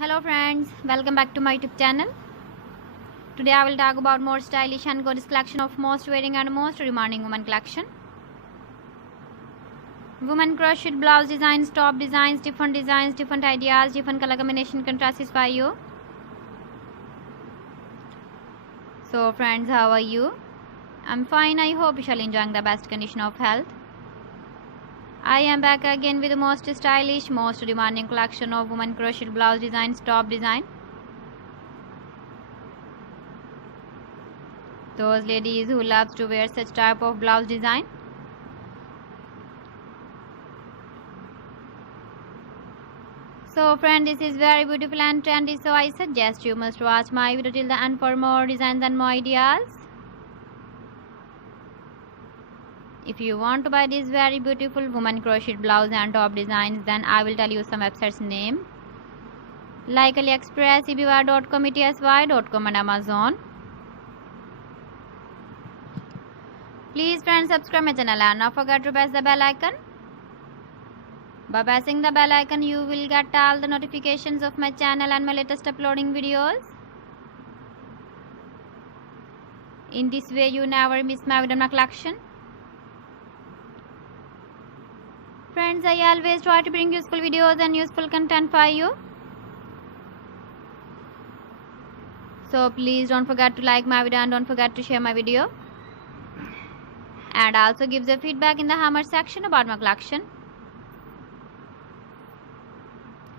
Hello friends, welcome back to my YouTube channel. Today I will talk about more stylish and gorgeous collection of most wearing and most demanding women collection. Women crocheted blouse designs, top designs, different ideas, different color combination can satisfy you. So friends, how are you? I'm fine. I hope you shall enjoying the best condition of health. I am back again with the most stylish, most demanding collection of women crocheted blouse designs, top design. Those ladies who loves to wear such type of blouse design. So friend, this is very beautiful and trendy, so I suggest you must watch my video till the end for more designs and more ideas. If you want to buy this very beautiful woman crocheted blouse and top designs, then I will tell you some websites name like AliExpress, eBay.com, etsy.com and Amazon. Please friends, subscribe my channel and not forget to press the bell icon. By pressing the bell icon, you will get all the notifications of my channel and my latest uploading videos. In this way, you never miss my video collection. Friends, I always try to bring useful videos and useful content for you. So please don't forget to like my video and don't forget to share my video. And also give the feedback in the comment section about my collection.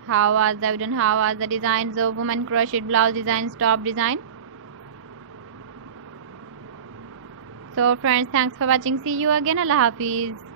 How was the video and how was the designs of women crocheted blouse designs, top design. So friends, thanks for watching. See you again. Allah Hafiz.